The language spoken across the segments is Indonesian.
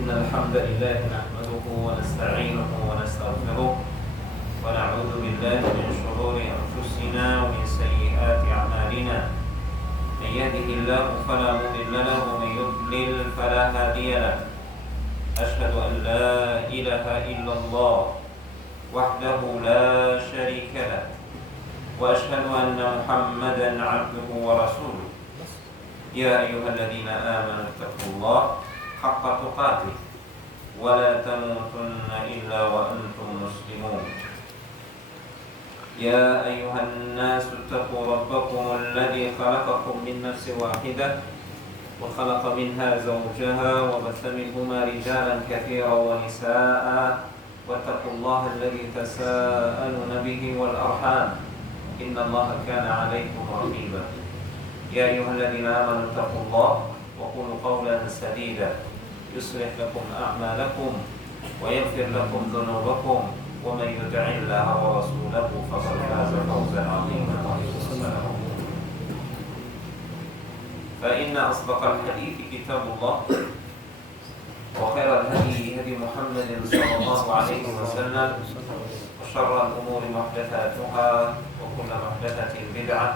إن الحمد لله نحمده ونستعينه ونستغفره ونعوذ بالله من شرور أنفسنا ومن سيئات أعمالنا من يهده الله فلا مضل له ومن يضلل فلا هادي له أشهد أن لا إله إلا الله وحده لا شريك له وأشهد أن محمدا عبده ورسوله يا أيها الذين آمنوا اتقوا الله حق تقاته ولا تموتن إلا وأنتم مسلمون يا أيها الناس اتقوا ربكم الذي خلقكم من نفس واحدة وخلق منها زوجها وبث منهما رجالا كثيرا ونساء واتقوا الله الذي تساءلون به والأرحام إن الله كان عليكم رقيبا يا أيها الذين آمنوا اتقوا الله وقولوا قولا سديدا يصلح لكم أعمالكم ويغفر لكم ذنوبكم ومن يطع الله ورسوله فقد فاز فوزا عظيما. فإن أصدق الحديث كتاب الله وخير الهدي هدي محمد صلى الله عليه وسلم وشر الأمور محدثاتها وكل محدثة بدعة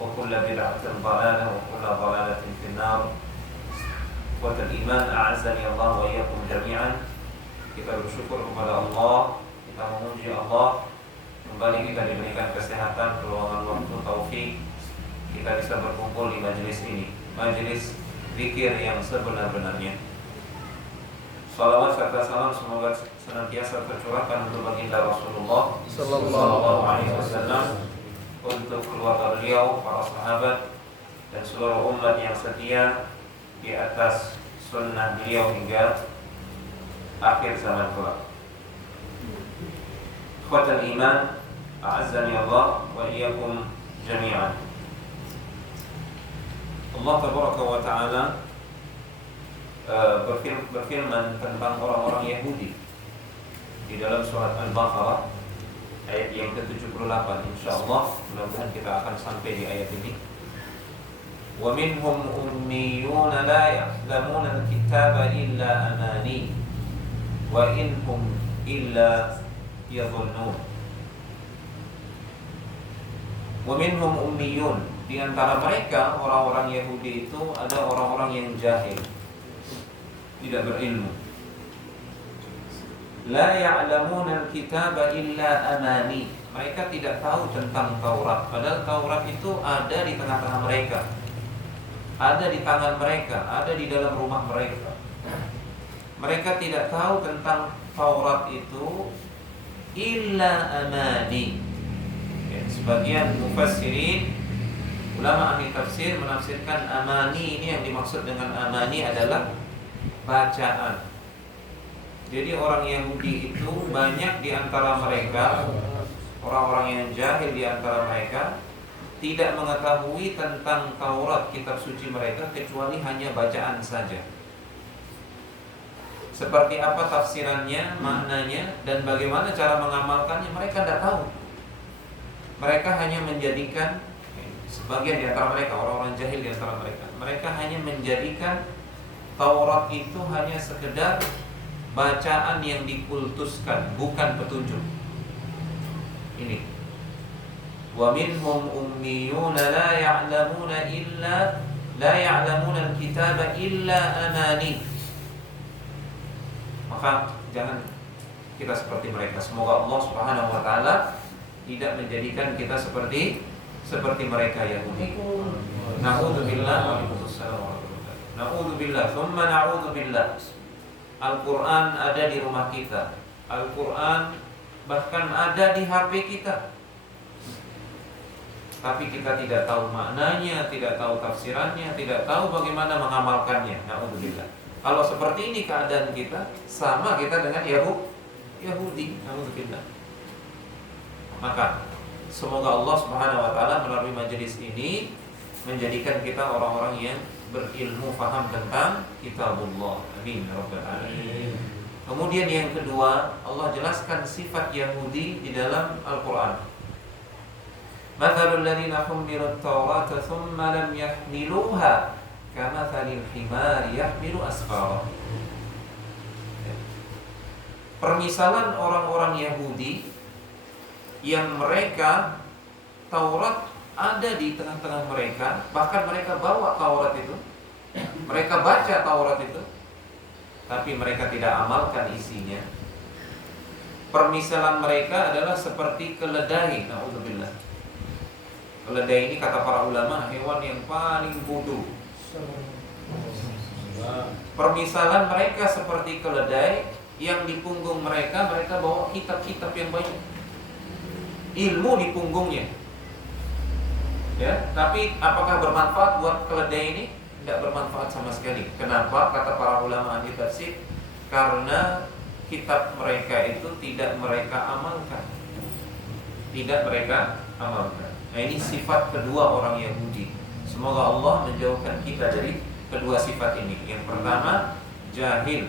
وكل بدعة ضلالة وكل ضلالة في النار. Ikhwat al-iman, a'azzani Allah wa iyyakum jami'an. Kita bersyukur kepada Allah, kita memuji Allah. Kembali kita diberikan kesehatan, keluangan waktu, taufik. Kita bisa berkumpul di majelis ini, majelis zikir yang sebenar-benarnya. Salawat serta salam semoga senantiasa tercurahkan untuk baginda Rasulullah sallallahu alaihi wasallam, untuk keluarga beliau, para sahabat, dan seluruh umat yang setia di atas sunnah beliau hingga akhir zaman kelak. Ikhwatal iman, a'azzani Allah wa iyyakum jami'an. Allah tabaraka wa ta'ala berfirman tentang orang-orang Yahudi di dalam surat Al-Baqarah ayat yang ke-78. Insyaallah mudah-mudahan kita akan sampai di ayat ini. Wa minhum ummiyuna la ya'lamuna al-kitaba illa amani wa inhum illa yadhunnun. Wa minhum ummiyun, di antara mereka orang-orang Yahudi itu ada orang-orang yang jahil, tidak berilmu. La ya'lamuna al-kitaba illa amani, mereka tidak tahu tentang Taurat, padahal Taurat itu ada di tengah-tengah mereka, ada di tangan mereka, ada di dalam rumah mereka. Mereka tidak tahu tentang Taurat itu illa amani. Ya, sebagian mufassirin, ulama ahli tafsir menafsirkan amani ini, yang dimaksud dengan amani adalah bacaan. Jadi orang Yahudi itu banyak di antara mereka, orang-orang yang jahil di antara mereka, tidak mengetahui tentang Taurat, kitab suci mereka, kecuali hanya bacaan saja. Seperti apa tafsirannya, maknanya, dan bagaimana cara mengamalkannya, mereka tidak tahu. Mereka hanya menjadikan, sebagian di antara mereka, orang-orang jahil di antara mereka, mereka hanya menjadikan Taurat itu hanya sekedar bacaan yang dikultuskan, bukan petunjuk. Ini. Wa minhum ummiyuna la ya'lamuna al-kitaba illa amani. Maka jangan kita seperti mereka. Semoga Allah Subhanahu wa taala tidak menjadikan kita seperti mereka Yahudi. Na'udzubillah wa bikumsalam. Na'udzubillah, thumma na'udzubillah. Al-Quran ada di rumah kita, Al-Quran bahkan ada di HP kita, tapi kita tidak tahu maknanya, tidak tahu tafsirannya, tidak tahu bagaimana mengamalkannya. Na'udzubillah. Kalau seperti ini keadaan kita, sama kita dengan Yahudi. Na'udzubillah. Maka semoga Allah Subhanahu wa taala melalui majelis ini menjadikan kita orang-orang yang berilmu, faham tentang kitabullah. Amin ya rabbal alamin. Kemudian yang kedua, Allah jelaskan sifat Yahudi di dalam Al-Quran. Mathalul ladzina hummilut Taurata thumma lam yahmiluha kamathalil himari yahmilu asfara. permisalan orang-orang Yahudi yang mereka Taurat ada di tengah-tengah mereka, bahkan mereka bawa Taurat itu, mereka baca Taurat itu, tapi mereka tidak amalkan isinya. Permisalan mereka adalah seperti keledai. Na'udzubillah. Keledai ini kata para ulama hewan yang paling bodoh. Permisalan mereka seperti keledai yang di punggung mereka bawa kitab-kitab yang banyak, ilmu di punggungnya. Ya, tapi apakah bermanfaat buat keledai ini? Tidak bermanfaat sama sekali. Kenapa? Kata para ulama ahli tafsir, karena kitab mereka itu tidak mereka amalkan. Tidak mereka amalkan. Nah, ini sifat kedua orang Yahudi. Semoga Allah menjauhkan kita dari kedua sifat ini. Yang pertama, jahil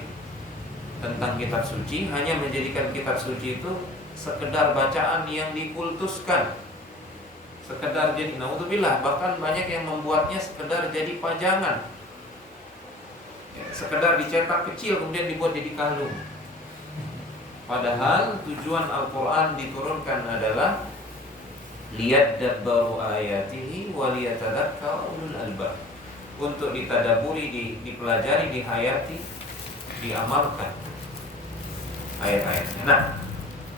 tentang kitab suci, hanya menjadikan kitab suci itu sekedar bacaan yang dikultuskan, sekedar jadi, naudzubillah, bahkan banyak yang membuatnya sekedar jadi pajangan, ya, sekedar dicetak kecil kemudian dibuat jadi kalung. Padahal tujuan Al-Quran diturunkan adalah liyadabbaru ayatihi wa liyatadzakkara ulul albab, untuk ditadaburi, dipelajari, dihayati, diamalkan ayat-ayatnya. Nah,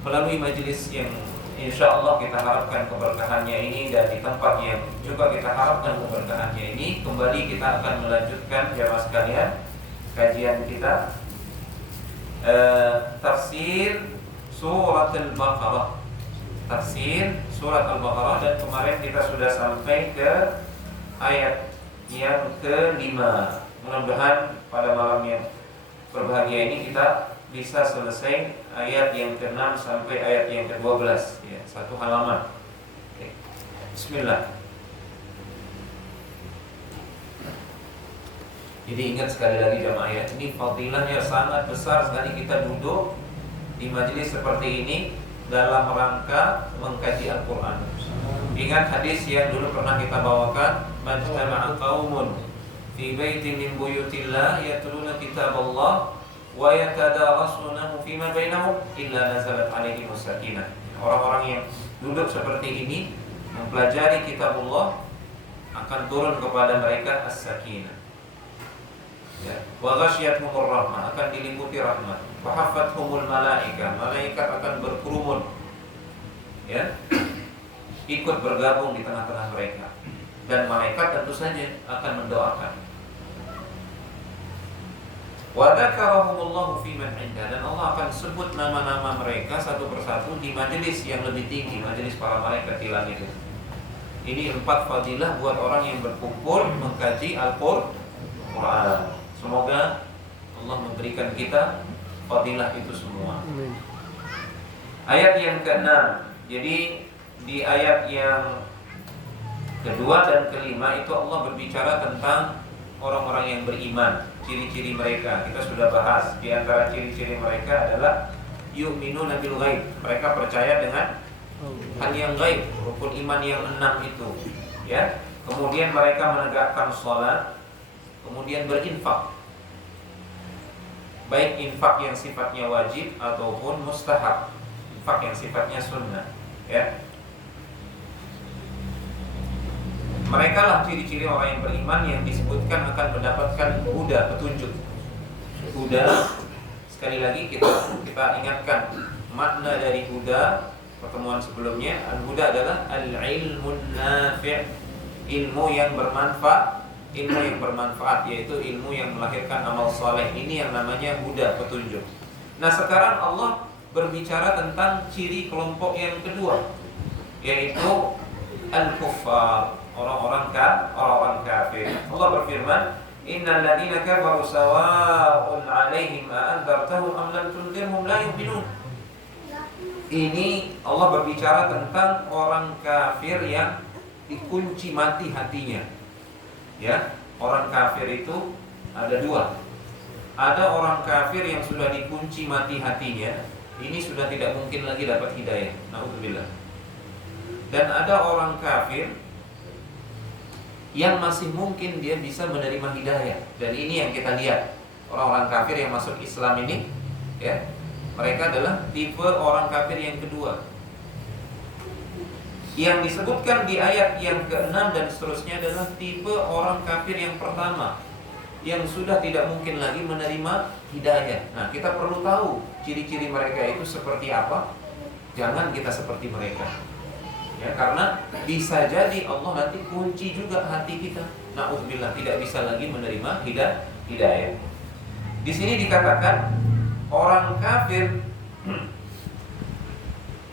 melalui majelis yang insya Allah kita harapkan keberkahannya ini, dan di tempat yang juga kita harapkan keberkahannya ini, kembali kita akan melanjutkan jamaah sekalian kajian kita tafsir surat Al-Baqarah. Tafsir surat Al-Baqarah, dan kemarin kita sudah sampai ke ayat yang ke-5. Mudah-mudahan pada malam yang berbahagia ini kita bisa selesai ayat yang ke-6 sampai ayat yang ke-12, ya, satu halaman. Oke. Bismillah. Jadi ingat sekali lagi jamaah, ya, ini fadilahnya sangat besar sekali kita duduk di majelis seperti ini dalam rangka mengkaji Al-Quran. Ingat hadis yang dulu pernah kita bawakan, majtama'a qaumun fi baitin min buyutillah yatluna kitaballah wa yatadarasunahu fima bainahum illa nazalat alaihimus sakinah. Orang-orang yang duduk seperti ini mempelajari kitabullah, akan turun kepada mereka as-sakinah, ya. Wa ghasyiyatuhumur rahmah, akan diliputi rahmat. Wa haffathumul malaikah, malaikat akan berkerumun, ya, ikut bergabung di tengah-tengah mereka, dan malaikat tentu saja akan mendoakan. Wa dzakarahumullahu fi man 'inda, dan Allah akan sebut nama-nama mereka satu persatu di majelis yang lebih tinggi, majelis para malaikat di langit. Ini 4 fadilah buat orang yang berkumpul mengkaji Al-Qur'an. Semoga Allah memberikan kita fadilah itu semua. Ayat yang ke-6. Jadi di ayat yang kedua dan kelima itu Allah berbicara tentang orang-orang yang beriman, ciri-ciri mereka. Kita sudah bahas, di antara ciri-ciri mereka adalah yu'minuna bil ghaib, mereka percaya dengan hal yang gaib, rukun iman yang 6 itu, ya. Kemudian mereka menegakkan sholat, kemudian berinfak, baik infak yang sifatnya wajib ataupun mustahab, infak yang sifatnya sunnah, ya. Mereka lah ciri-ciri orang yang beriman yang disebutkan akan mendapatkan huda, petunjuk. Huda, sekali lagi kita ingatkan makna dari huda pertemuan sebelumnya. Al-huda adalah al-ilmun nafi', ilmu yang bermanfaat, yaitu ilmu yang melahirkan amal saleh. Ini yang namanya huda, petunjuk. Nah, sekarang Allah berbicara tentang ciri kelompok yang kedua, yaitu al-kuffar, orang-orang kafir. Allah berfirman, innal ladzina kafaru sawa'un 'alaihim a anzartahum am lam tunzirhum la yu'minun. Ini Allah berbicara tentang orang kafir yang dikunci mati hatinya. Ya, orang kafir itu ada 2. Ada orang kafir yang sudah dikunci mati hatinya, ini sudah tidak mungkin lagi dapat hidayah. Na'udzubillah. Dan ada orang kafir yang masih mungkin dia bisa menerima hidayah. Dan ini yang kita lihat, orang-orang kafir yang masuk Islam ini, ya, Mereka adalah tipe orang kafir yang kedua. Yang disebutkan di ayat yang ke-6 dan seterusnya adalah tipe orang kafir yang pertama, yang sudah tidak mungkin lagi menerima hidayah. Nah, kita perlu tahu ciri-ciri mereka itu seperti apa. Jangan kita seperti mereka. Ya, karena bisa jadi Allah nanti kunci juga hati kita. Na'udzubillah, tidak bisa lagi menerima hidayah. Di sini dikatakan orang kafir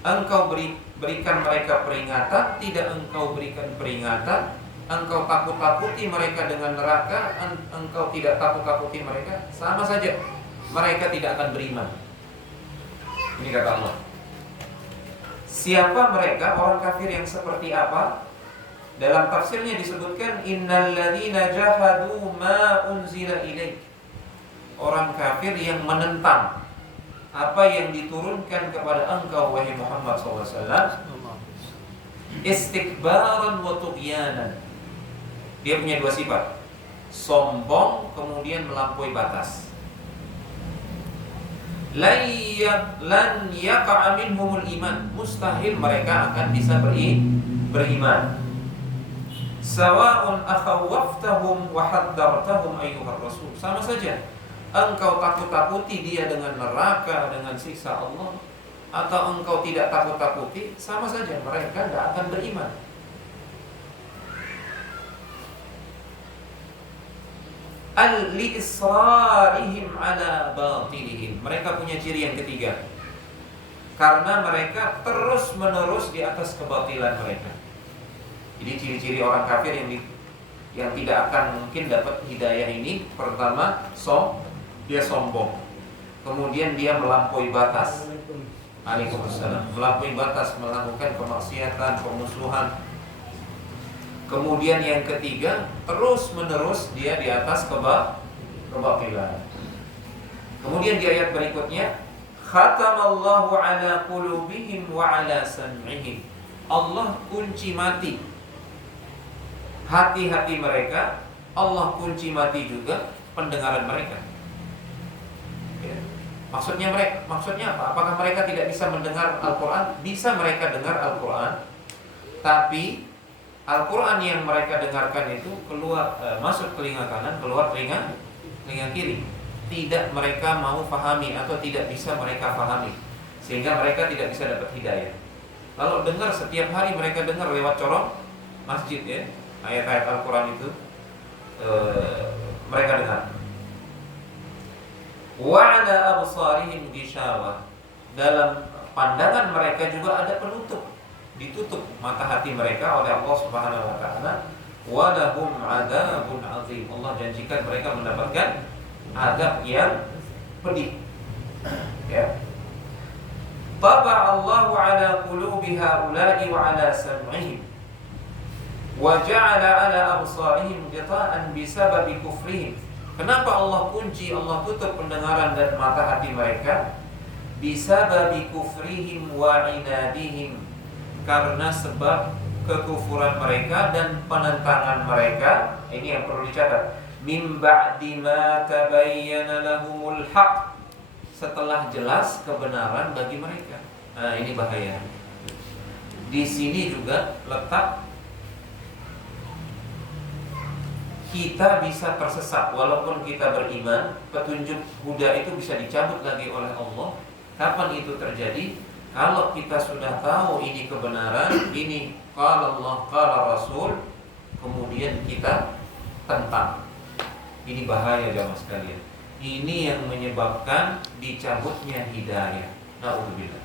engkau berikan mereka peringatan, tidak engkau berikan peringatan, engkau takut-takuti mereka dengan neraka, engkau tidak takut-takuti mereka, sama saja mereka tidak akan beriman. Ini kata Allah. Siapa mereka orang kafir yang seperti apa? Dalam tafsirnya disebutkan innal ladzina jahadu ma unzila ilaik. Orang kafir yang menentang apa yang diturunkan kepada engkau wahai Muhammad SAW, istikbaran wa tughyanan. Dia punya dua sifat, sombong kemudian melampaui batas. Lan yaqa'a minhumul iman, mustahil mereka akan bisa beriman. Sawa'un akhawwaftahum wa haddartahum ayyuhar rasul, sama saja engkau takut-takuti dia dengan neraka, dengan siksa Allah, atau engkau tidak takut-takuti, sama saja mereka tidak akan beriman. Al-li'israrihim ala batilihim, mereka punya ciri yang ketiga, karena mereka terus-menerus di atas kebatilan mereka. Jadi ciri-ciri orang kafir yang tidak akan mungkin dapat hidayah ini, pertama, dia sombong. Kemudian dia melampaui batas. Waalaikumsalam. Melampaui batas, melakukan kemaksiatan, pemusuhan. Kemudian yang ketiga, terus-menerus dia di atas kebatilan. Kemudian di ayat berikutnya, khatamallahu ala qulubihim wa ala sam'ihim. Allah kunci mati hati-hati mereka, Allah kunci mati juga pendengaran mereka. Ya. Maksudnya apa? Apakah mereka tidak bisa mendengar Al-Quran? Bisa mereka dengar Al-Quran, tapi Al-Quran yang mereka dengarkan itu masuk telinga kanan, keluar telinga kiri. Tidak mereka mau pahami atau tidak bisa mereka pahami, sehingga mereka tidak bisa dapat hidayah. Kalau dengar setiap hari mereka dengar lewat corong masjid, ya, ayat-ayat Al-Quran itu mereka dengar. Wa 'ala absarihim ghishawah, dalam pandangan mereka juga ada penutup, ditutup mata hati mereka oleh Allah Subhanahu wa taala. Wa lahum 'adzabun 'adzim, Allah janjikan mereka mendapatkan azab yang pedih. Ya. Taba Allahu 'ala qulubi haula'i wa 'ala sam'ihim wa ja'ala 'ala absarihim ghita'an bisababi kufrihim. Kenapa Allah kunci, Allah tutup pendengaran dan mata hati mereka? Bisababi kufrihim wa 'inadihim, karena sebab kekufuran mereka dan penentangan mereka. Ini yang perlu dicatat. Min ba'di ma tabayyana lahumul haqq, setelah jelas kebenaran bagi mereka. Nah, ini bahaya. Di sini juga letak kita bisa tersesat walaupun kita beriman. Petunjuk huda itu bisa dicabut lagi oleh Allah. Kapan itu terjadi? Kalau kita sudah tahu ini kebenaran, ini qala Allah, qala Rasul, kemudian kita tentang. Ini bahaya jamaah sekalian. Ini yang menyebabkan dicabutnya hidayah. Na'udzubillah.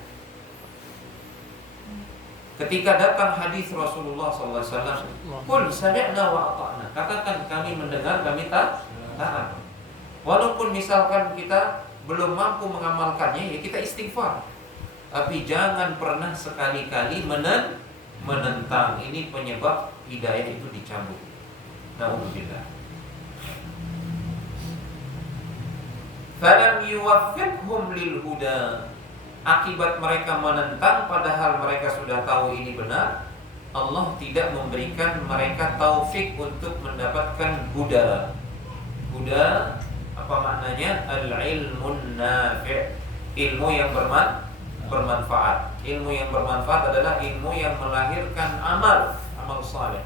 Ketika datang hadis Rasulullah SAW, "Qul sami'na wa ata'na." Katakan kami mendengar, kami taat. Walaupun misalkan kita belum mampu mengamalkannya, ya kita istighfar. Tapi jangan pernah sekali-kali menentang. Ini penyebab hidayah itu dicabut. Na'udzubillah. Falam yuwaffiqhum lil huda. Akibat mereka menentang padahal mereka sudah tahu ini benar, Allah tidak memberikan mereka taufik untuk mendapatkan huda. Huda apa maknanya? Al-ilmun nafi', ilmu yang bermanfaat. Ilmu yang bermanfaat adalah ilmu yang melahirkan amal saleh.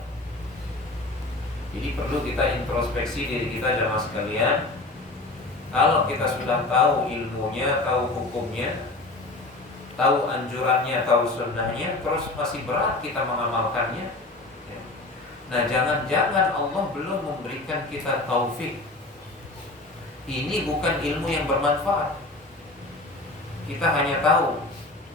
Jadi perlu kita introspeksi diri kita jemaah sekalian. Kalau kita sudah tahu ilmunya, tahu hukumnya, tahu anjurannya, tahu sunnahnya, terus masih berat kita mengamalkannya, ya. Nah, jangan-jangan Allah belum memberikan kita taufik. Ini bukan ilmu yang bermanfaat. Kita hanya tahu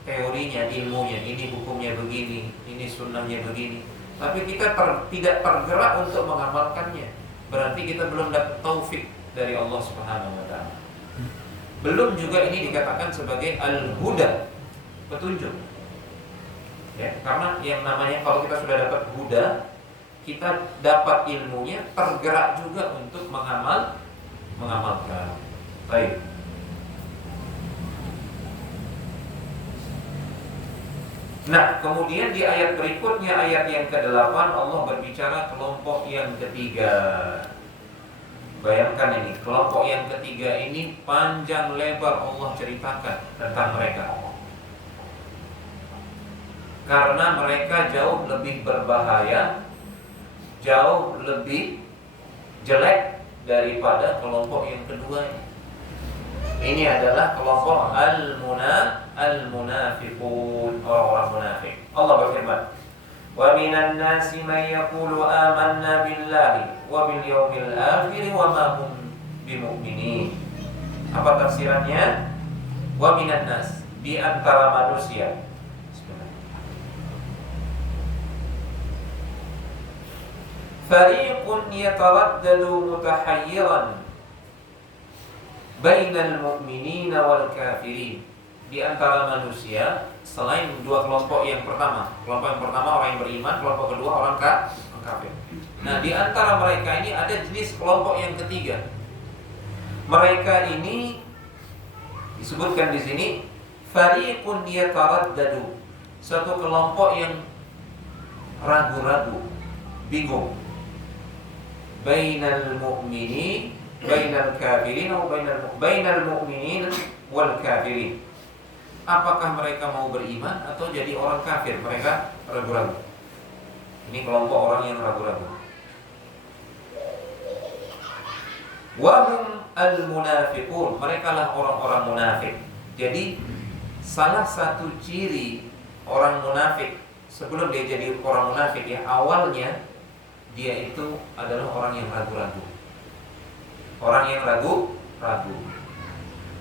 teorinya, ilmunya, ini hukumnya begini, ini sunnahnya begini, tapi kita tidak tergerak untuk mengamalkannya. Berarti kita belum dapat taufik dari Allah Subhanahu wa taala. Belum juga ini dikatakan sebagai al-huda, petunjuk. Ya, karena yang namanya kalau kita sudah dapat huda, kita dapat ilmunya, tergerak juga untuk mengamalkan. Baik. Nah, kemudian di ayat berikutnya, ayat yang ke-8, Allah berbicara kelompok yang ketiga. Bayangkan ini, kelompok yang ketiga ini panjang lebar Allah ceritakan tentang mereka. Karena mereka jauh lebih berbahaya, jauh lebih jelek daripada kelompok yang kedua ini. Ini adalah kelompok al-munafiqun, orang-orang munafik. Allah berfirman, "Wa minan nasi may yaqulu amanna billahi wa bil yawmil akhir wa ma hum bimu'minin." Apa tafsirannya? Wa minan nas, di antara manusia. Fariqun yataraddadu mutahayyiran bainal mu'minina wal kafirin. Di antara manusia, selain dua kelompok yang pertama. Kelompok yang pertama orang yang beriman, kelompok kedua orang kafir. Nah, di antara mereka ini ada jenis kelompok yang ketiga. Mereka ini disebutkan di sini fariqun yataraddadu, satu kelompok yang ragu-ragu, bingung. Bainal mu'minin, bainal kafirin atau bainal mu'minin wal kafirin. Apakah mereka mau beriman atau jadi orang kafir? Mereka ragu-ragu. Ini kelompok orang yang ragu-ragu. Wahum al-munafiqun, mereka lah orang-orang munafik. Jadi salah satu ciri orang munafik sebelum dia jadi orang munafik, ya, awalnya dia itu adalah orang yang ragu-ragu. Orang yang ragu-ragu.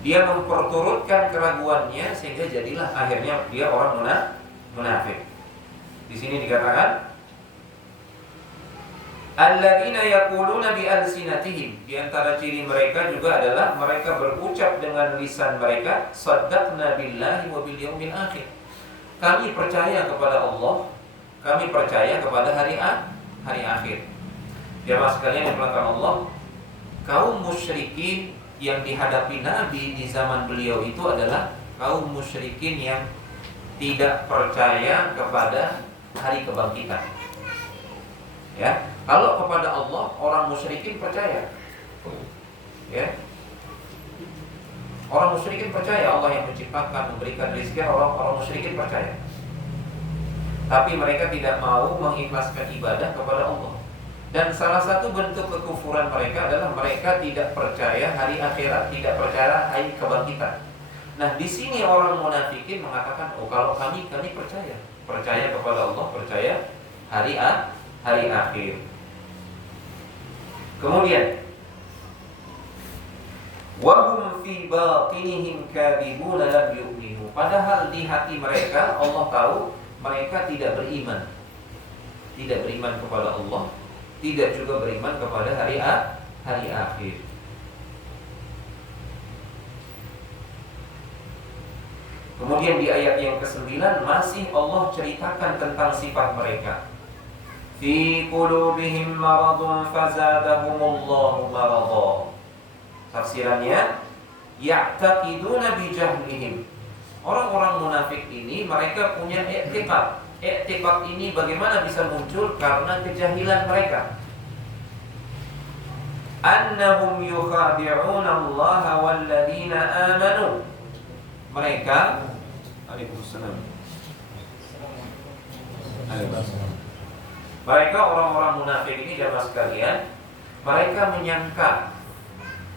Dia memperturutkan keraguannya sehingga jadilah akhirnya dia orang munafik. Di sini dikatakan alladzina yaquluna bi alsinatihim, di antara ciri mereka juga adalah mereka berucap dengan lisan mereka, saddaqna billahi wa bil yaumil akhir. Kami percaya kepada Allah, kami percaya kepada hari akhir. Jemaah sekalian yang dimuliakan Allah, kaum musyrikin yang dihadapi Nabi di zaman beliau itu adalah kaum musyrikin yang tidak percaya kepada hari kebangkitan. Ya, kalau kepada Allah orang musyrikin percaya. Ya. Orang musyrikin percaya Allah yang menciptakan, memberikan rezeki, orang musyrikin percaya. Tapi mereka tidak mau mengikhlaskan ibadah kepada Allah. Dan salah satu bentuk kekufuran mereka adalah mereka tidak percaya hari akhirat, tidak percaya hari kebangkitan. Nah, di sini orang munafikin mengatakan, "Oh, kalau kami percaya kepada Allah, percaya hari akhir." Kemudian, wahum fi batinihim kadhibuna lam yu'minu. Padahal di hati mereka Allah tahu mereka tidak beriman. Tidak beriman kepada Allah, tidak juga beriman kepada hari akhir. Kemudian di ayat yang ke-9 masih Allah ceritakan tentang sifat mereka. Fi qulubihim maradun fazadahumullahu marada. Tafsirannya, ya'taqiduna bi jahlihim. Orang-orang munafik ini mereka punya i'tiqad. I'tiqad ini bagaimana bisa muncul? Karena kejahilan mereka. Annahum yukhadi'una Allah walladzina amanu. mereka Waalaikumsalam. Mereka orang-orang munafik ini jamaah sekalian, mereka menyangka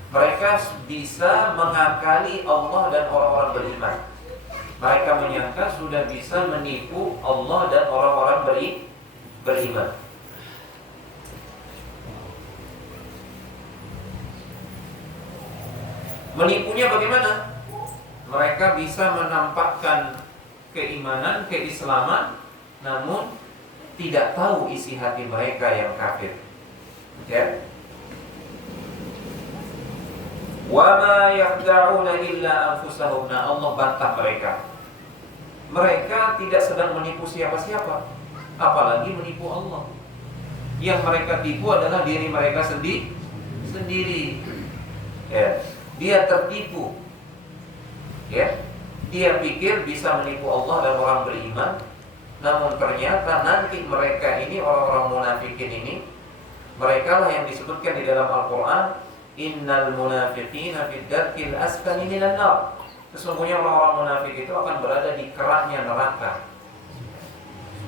mereka bisa mengakali Allah dan orang-orang beriman. Mereka menyangka sudah bisa menipu Allah dan orang-orang beriman. Menipunya bagaimana? Mereka bisa menampakkan keimanan, keislaman, namun tidak tahu isi hati mereka yang kafir. Ya. Wa ma yakhda'una illa anfusahum. Nah, Allah bantah mereka. Mereka tidak sedang menipu siapa-siapa, apalagi menipu Allah. Yang mereka tipu adalah diri mereka sendiri. Ya. Dia tertipu. Ya. Dia pikir bisa menipu Allah dan orang beriman, namun ternyata nanti mereka ini, orang-orang munafikin ini, mereka lah yang disebutkan di dalam Al-Quran, innal munafiqina fid darkil asfali minan nar. Sesungguhnya orang-orang munafik itu akan berada di keraknya neraka.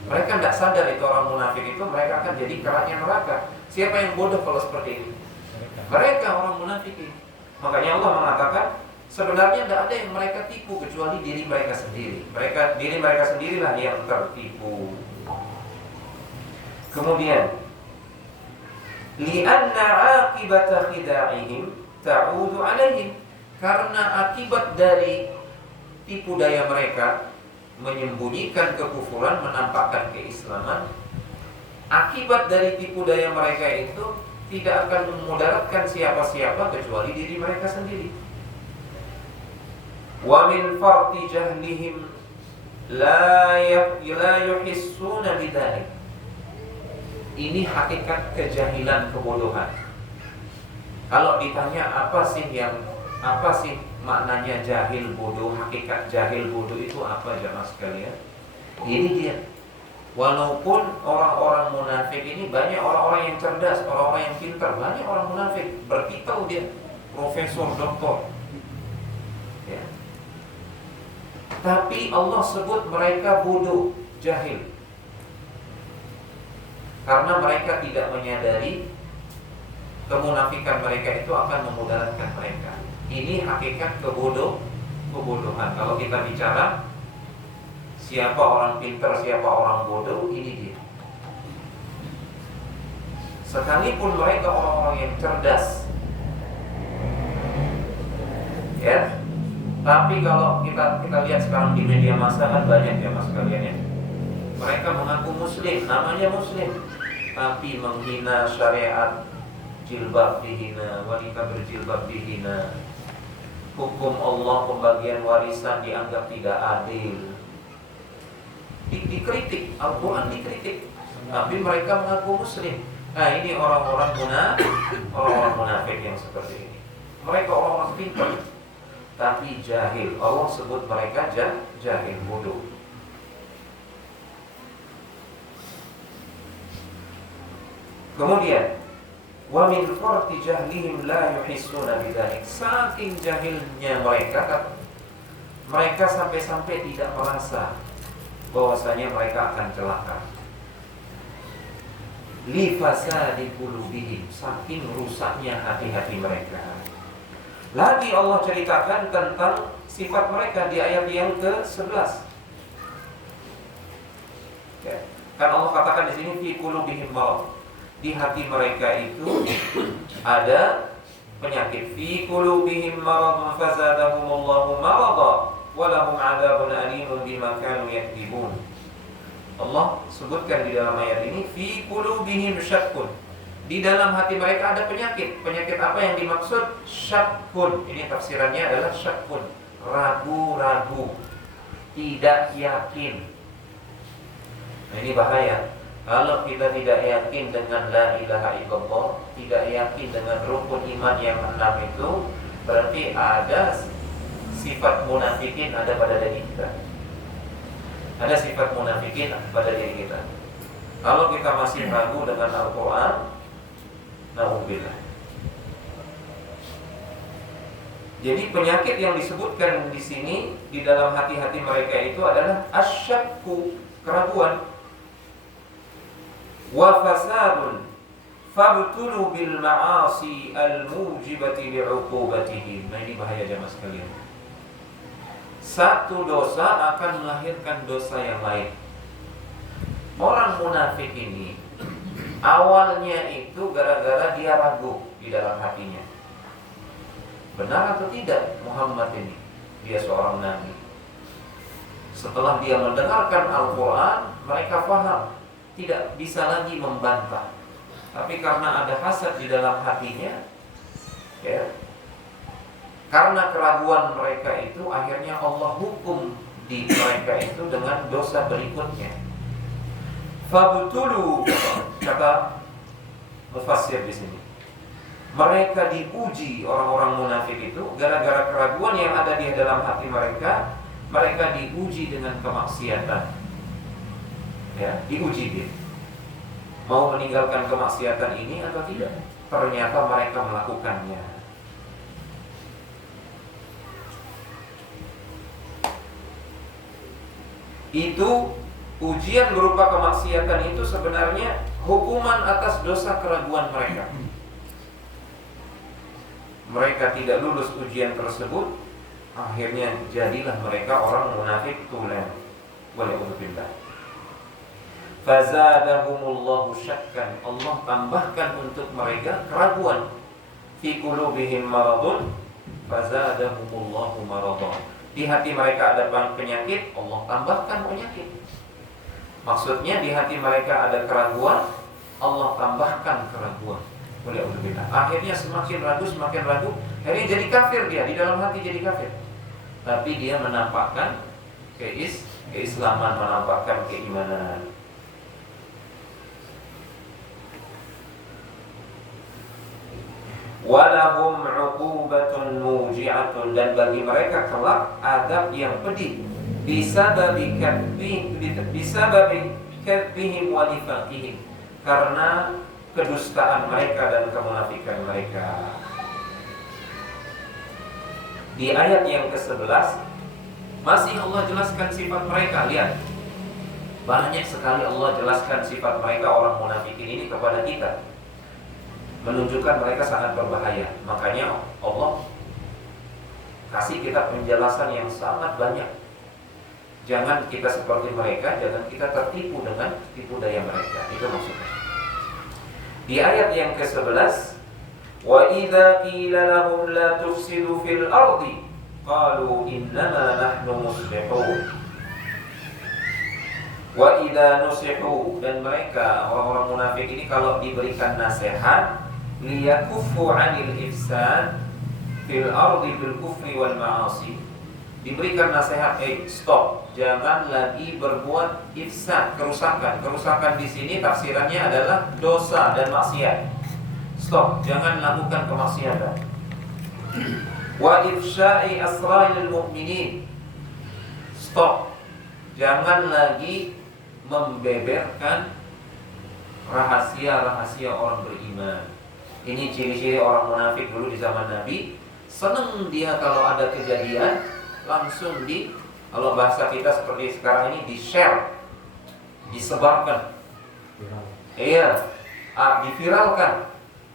Mereka tidak sadar itu orang munafik itu mereka akan jadi keraknya neraka. Siapa yang bodoh kalau seperti ini? Mereka orang munafik ini. Makanya Allah mengatakan sebenarnya tidak ada yang mereka tipu kecuali diri mereka sendiri. Diri mereka sendirilah yang tertipu. Kemudian, li'anna 'aqibata khida'ihim ta'udu 'alaihim. Karena akibat dari tipu daya mereka menyembunyikan kekufuran, menampakkan keislaman, akibat dari tipu daya mereka itu tidak akan memudaratkan siapa-siapa kecuali diri mereka sendiri. Wa min farti jahlihim la yuhissuna bidzalik. Ini hakikat kejahilan, kebodohan. Kalau ditanya apa sih maknanya jahil bodoh, hakikat jahil bodoh itu apa jamaah sekalian? Ini dia. Walaupun orang-orang munafik ini banyak orang-orang yang cerdas, orang-orang yang pintar, banyak orang munafik, berkilau dia, profesor, doktor. Ya. Tapi Allah sebut mereka bodoh, jahil. Karena mereka tidak menyadari kemunafikan mereka itu akan memudaratkan mereka. Ini hakikat kebodohan. Kalau kita bicara siapa orang pintar, siapa orang bodoh, ini dia. Sekalipun mereka orang-orang yang cerdas, ya. Tapi kalau kita lihat sekarang di media massa kan banyak ya mas kalian ya. Mereka mengaku muslim, namanya muslim, tapi menghina syariat, jilbab dihina, wanita berjilbab dihina, hukum Allah pembagian warisan dianggap tidak adil, dikritik, Al-Quran dikritik, tapi mereka mengaku muslim. Nah ini orang-orang munafik yang seperti ini. Mereka orang-orang pintar, tapi jahil. Allah sebut mereka jahil, bodoh. Kemudian wa min farti jahlihim la yuhissuna bidzalik. Saking jahilnya mereka sampai-sampai tidak merasa bahwasanya mereka akan celaka. Li fasadi qulubihim, saking rusaknya hati-hati mereka. Lagi Allah ceritakan tentang sifat mereka di ayat yang ke-11. Ya. Kan Allah katakan di sini fi qulubihim marad. Di hati mereka itu ada penyakit. Fi qulubihim maradun fazadahumullahu marada wa lahum 'adzabun alimun bima kanu yakdzibun. Allah sebutkan di dalam ayat ini fi qulubihim syakkun. Di dalam hati mereka ada penyakit. Penyakit apa yang dimaksud? Syakkun. Ini tafsirannya adalah syakkun, ragu-ragu, tidak yakin. Nah ini bahaya. Kalau kita tidak yakin dengan la ilaha illallah, tidak yakin dengan rukun iman yang 6 itu, berarti ada sifat munafikin ada pada diri kita. Ada sifat munafikin pada diri kita. Kalau kita masih ragu dengan Al-Quran, na'udzubillah. Jadi penyakit yang disebutkan di sini di dalam hati-hati mereka itu adalah asyakku, keraguan, wa fasadun fabtulu bil ma'asi al mujibati li'uqubatihim. Nah, ini bahaya jemaah sekalian. Satu dosa akan melahirkan dosa yang lain. Orang munafik ini awalnya itu gara-gara dia ragu di dalam hatinya, benar atau tidak Muhammad ini dia seorang nabi. Setelah dia mendengarkan Al-Quran, mereka paham, tidak bisa lagi membantah. Tapi karena ada hasad di dalam hatinya, ya, karena keraguan mereka itu, akhirnya Allah hukum di mereka itu dengan dosa berikutnya. Fabtulu, kata mufassir di sini, mereka diuji, orang-orang munafik itu gara-gara keraguan yang ada di dalam hati mereka. Mereka diuji dengan kemaksiatan, ya, diuji dia mau meninggalkan kemaksiatan ini atau tidak. Ternyata mereka melakukannya. Itu ujian berupa kemaksiatan itu sebenarnya hukuman atas dosa keraguan mereka. Mereka tidak lulus ujian tersebut, akhirnya jadilah mereka orang munafik tulen. Waliyadzubillah. Fazadahumullahu syakkan, Allah tambahkan untuk mereka keraguan. Fi qulubihim maradun fazadahumullahu maradun. Di hati mereka ada penyakit, Allah tambahkan penyakit. Maksudnya di hati mereka ada keraguan, Allah tambahkan keraguan. Akhirnya semakin ragu, akhirnya jadi kafir dia, di dalam hati jadi kafir. Tapi dia menampakkan keislaman, menampakkan keimanan. Walahum 'uqubatun muji'atun, dan bagi mereka kelak adab yang pedih bisababi kadhibihim wa nifaqihim, karena kedustaan mereka dan kemunafikan mereka. Di ayat yang ke-11 masih Allah jelaskan sifat mereka. Lihat, banyak sekali Allah jelaskan sifat mereka orang munafikin ini kepada kita, menunjukkan mereka sangat berbahaya. Makanya Allah kasih kita penjelasan yang sangat banyak. Jangan kita seperti mereka, jangan kita tertipu dengan tipu daya mereka. Itu maksudnya. Di ayat yang ke-11, wa idza qila lahum la tufsidu fil ardi qalu innama nahnu muslihun. Wa idza nusihu, dan mereka orang-orang munafik ini kalau diberikan nasihat, liyakuffu 'anil ifsad fil ardi bil kufri wal ma'asi, diberikan nasihat, stop, jangan lagi berbuat ifsad, kerusakan. Kerusakan di sini tafsirannya adalah dosa dan maksiat. Stop, jangan lakukan kemaksiatan. Wa ifsha'i asraril mu'minin, stop, jangan lagi membeberkan rahasia-rahasia orang beriman. Ini ciri-ciri orang munafik dulu di zaman Nabi. Senang dia kalau ada kejadian langsung kalau bahasa kita seperti sekarang ini, di-share, disebarkan, diviralkan.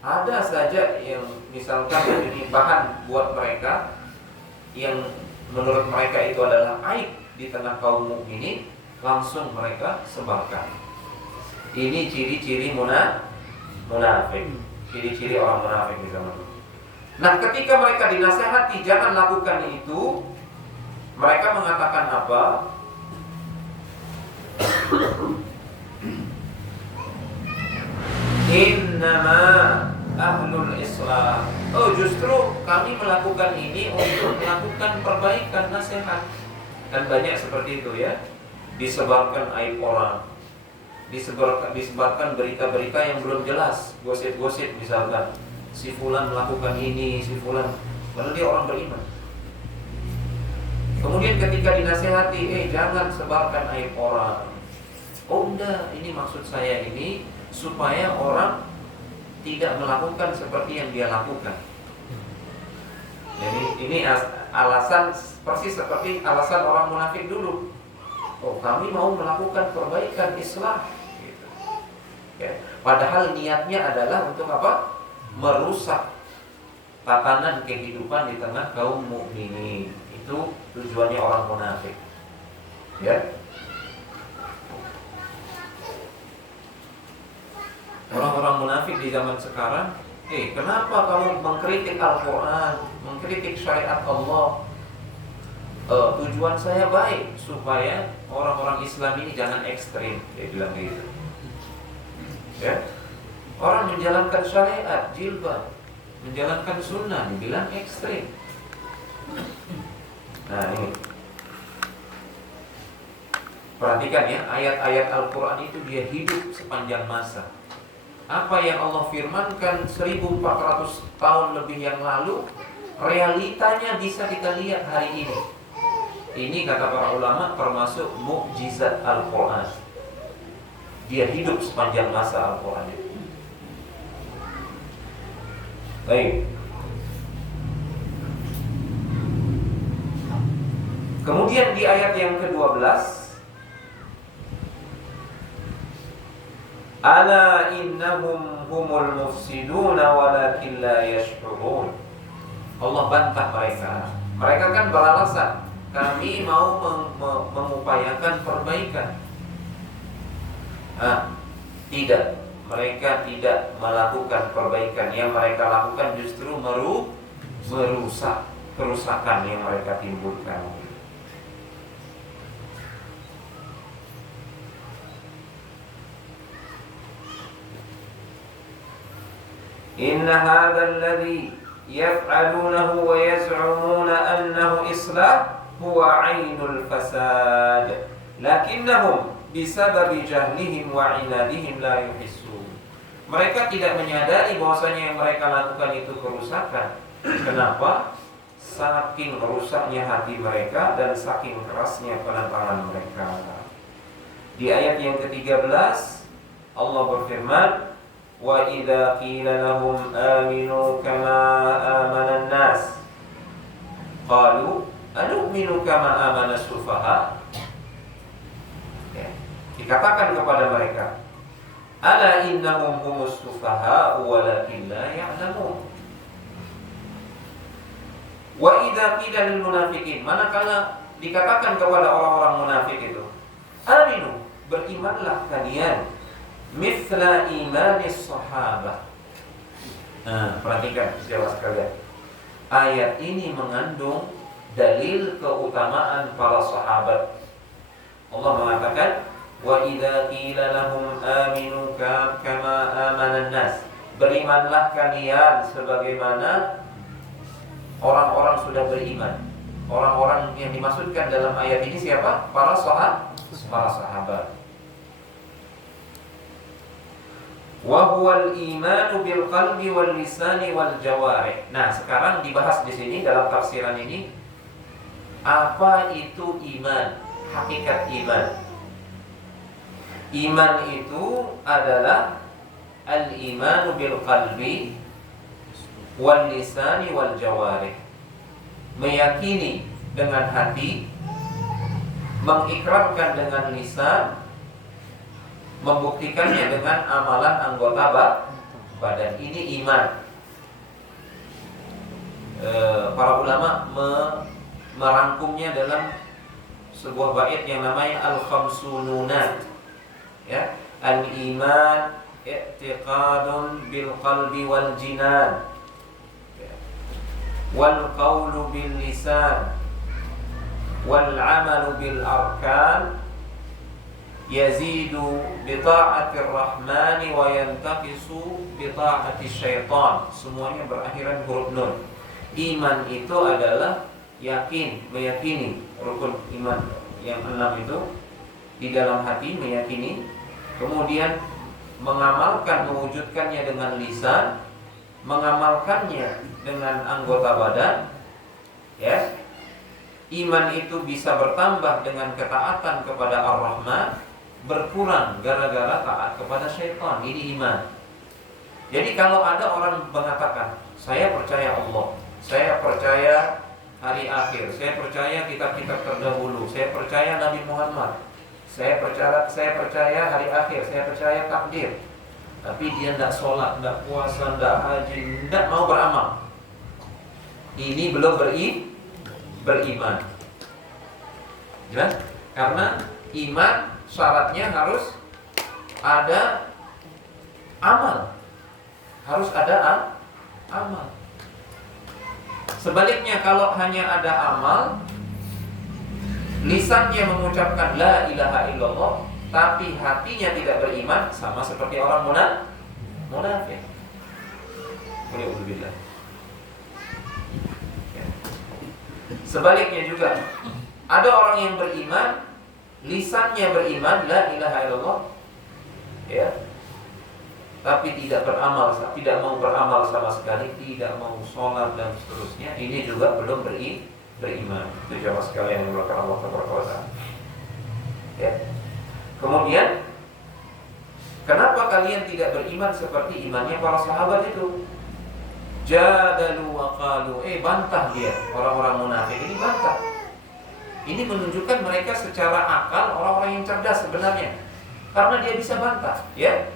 Ada saja yang misalkan menjadi bahan buat mereka, yang menurut mereka itu adalah aib di tengah kaum mukminin, langsung mereka sebarkan. Ini ciri-ciri munafik, ciri-ciri orang munafik di zaman itu. Nah, ketika mereka dinasihati jangan lakukan itu, mereka mengatakan apa? Innama ahlul islam. Oh, justru kami melakukan ini untuk melakukan perbaikan, nasihat. Dan banyak seperti itu ya. Disebarkan aib orang, disebarkan berita-berita yang belum jelas, gosip-gosip misalkan, si fulan melakukan ini, si fulan, padahal dia orang beriman. Kemudian ketika dinasihati, jangan sebarkan aib orang. Oh enggak, ini maksud saya ini supaya orang tidak melakukan seperti yang dia lakukan. Jadi ini alasan persis seperti alasan orang munafik dulu. Oh, kami mau melakukan perbaikan Islam gitu. Ya. Padahal niatnya adalah untuk apa? Merusak tatanan kehidupan di tengah kaum mukminin. Itu tujuannya orang munafik. Ya. Orang-orang munafik di zaman sekarang, kenapa kamu mengkritik Al-Quran, mengkritik syariat Allah? Tujuan saya baik supaya orang-orang Islam ini jangan ekstrim, dia bilang gitu. Ya, orang menjalankan syariat, jilbab, menjalankan sunnah, dibilang ekstrim. Nah ini, perhatikan ya, ayat-ayat Al-Quran itu dia hidup sepanjang masa. Apa yang Allah firmankan 1400 tahun lebih yang lalu, realitanya bisa kita lihat hari ini. Ini kata para ulama termasuk mukjizat Al-Quran. Dia hidup sepanjang masa Al-Quran itu. Baik. Kemudian di ayat yang ke-12, ala innahum humul mufsiduna walakin la yash'urun. Allah bantah mereka. Mereka kan beralasan, kami mau mengupayakan perbaikan. Tidak, mereka tidak melakukan perbaikan. Yang mereka lakukan justru merusak, kerusakan yang mereka timbulkan. Inna hadzal ladzi yaf'alunahu wa yaz'umuna annahu islah huwa 'ainul fasad lakinnahum bisababi jahlihim wa 'inadihim la yuhissun. Mereka tidak menyadari bahwasanya yang mereka lakukan itu kerusakan. Kenapa? Saking rusaknya hati mereka dan saking kerasnya penentangan mereka. Di ayat yang ke-13 Allah berfirman, wa idza qila lahum aminu kama amana an-nas qalu anu'minu kama amana sufaha. Ya. Dikatakan kepada mereka, ala innahum humus sufaha walakin la ya'lamun. Wa idza qila lil munafiqin, manakala dikatakan kepada orang-orang munafik itu, aminu, berimanlah kalian mithla imanis sahabah. Perhatikan jelas sekalian. Ayat ini mengandung dalil keutamaan para sahabat. Allah mengatakan, wa idza qila lahum aminu kama amana an-nas. Berimanlah kalian sebagaimana orang-orang sudah beriman. Orang-orang yang dimaksudkan dalam ayat ini siapa? Para sahabat. Wa huwal imanu bil qalbi wal lisani wal jawarih. Nah, sekarang dibahas di sini dalam tafsiran ini apa itu iman, hakikat iman. Iman itu adalah al-imanu bil qalbi wal lisani wal jawarih. Meyakini dengan hati, mengikrarkan dengan lisan, membuktikannya dengan amalan anggota badan. Ini iman. Para ulama merangkumnya dalam sebuah bait yang namanya al-khamsununat. Ya, al-iman i'tiqadun bil qalbi wal jinan, wal qawlu bil lisan, wal amalu bil arkan, yazidu bi ta'atir rahmani wa yantaqisu bi ta'atis syaitan. Semuanya berakhiran huruf nun. Iman itu adalah meyakini rukun iman yang 6 itu di dalam hati, meyakini, kemudian mengamalkan, mewujudkannya dengan lisan, mengamalkannya dengan anggota badan. Ya, iman itu bisa bertambah dengan ketaatan kepada Ar-Rahman, berkurang gara-gara taat kepada syaitan. Ini iman. Jadi kalau ada orang mengatakan, saya percaya Allah, Saya percaya hari akhir, saya percaya kitab-kitab terdahulu, saya percaya Nabi Muhammad, saya percaya hari akhir, saya percaya takdir. Tapi dia tidak sholat, tidak puasa, tidak haji, tidak mau beramal. Ini belum beriman. Jelas? Karena iman syaratnya harus ada amal. Harus ada amal. Sebaliknya kalau hanya ada amal, lisannya mengucapkan la ilaha illallah, tapi hatinya tidak beriman, sama seperti orang munafik. Alhamdulillah. Sebaliknya juga, ada orang yang beriman, lisannya beriman la ilaha illallah, ya, tapi tidak beramal, tidak mau beramal sama sekali, tidak mau sholat dan seterusnya. Ini juga belum beriman. Itu jamaah sekalian yang dimuliakan Allah Taala. Ya. Kemudian, kenapa kalian tidak beriman seperti imannya para sahabat itu? Jadalu wa qalu, bantah dia, orang-orang munafik ini bantah. Ini menunjukkan mereka secara akal orang-orang yang cerdas sebenarnya, karena dia bisa bantah, ya.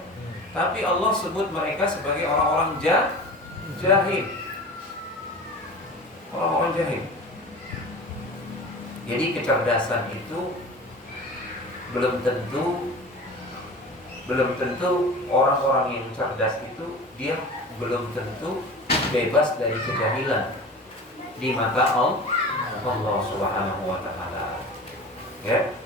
Tapi Allah sebut mereka sebagai orang-orang jahil. Orang-orang jahil. Jadi kecerdasan itu belum tentu orang-orang yang cerdas itu dia belum tentu bebas dari kejahilan di mata Allah Subhanahu wa taala. Ya.